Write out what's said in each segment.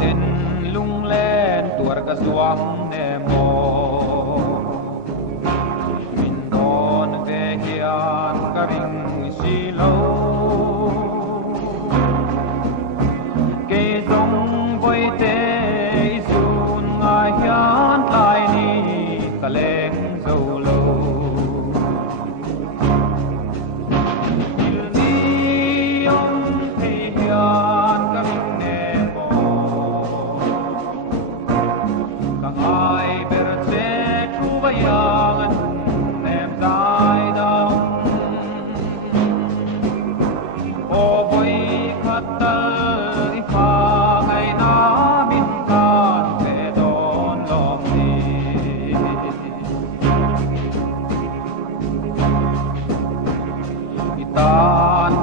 tên lung lên tuột cả xuống nè mồ mình đón về hiền cả rình xì lâu kê giống với tê dùn ngài hiền lại ni ta lên dâu lâu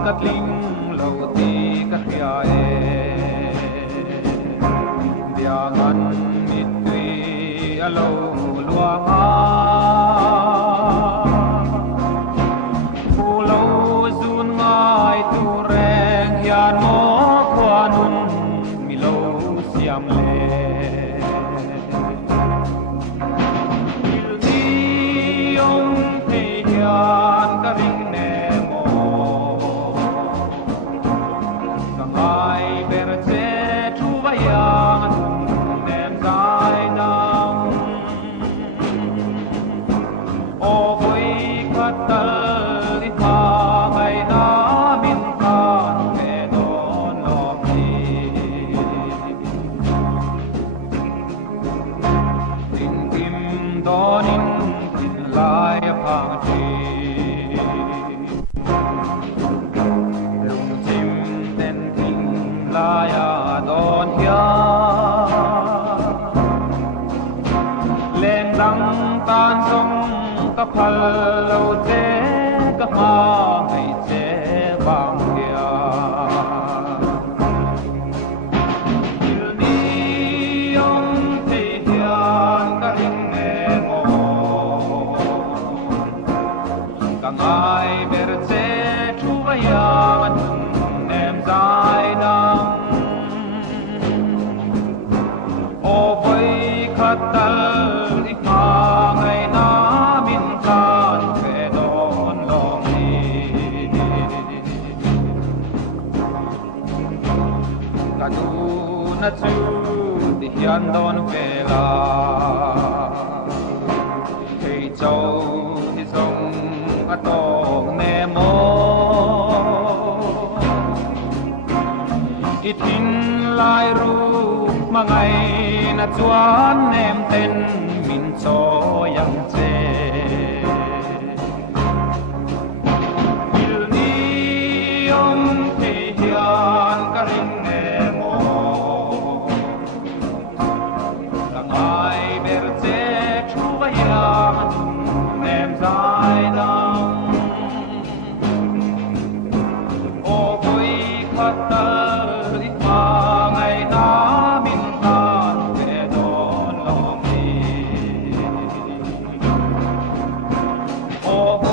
cắt linh lâu ti cắt kia bia ngân mít tùy lâu lúa phù lâu dun ngai tu reng hiền mô khoa nun mi lâu xiêm lệ yêu đi ông thì hiền cả vinh tan sông cấp hal lâu chế cấp ma ngày chế vàng kia yêu đi ông thì hiền cả linh nè mồ càng ai bề chế chú vay ăn em dài năm ô với khát na chu ti hian don vela thei châu hi sông a to ne mo i tin lai ru ma ngai na chuan nem ten min cho yang che il ni om ti hian ka ring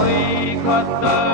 Hãy subscribe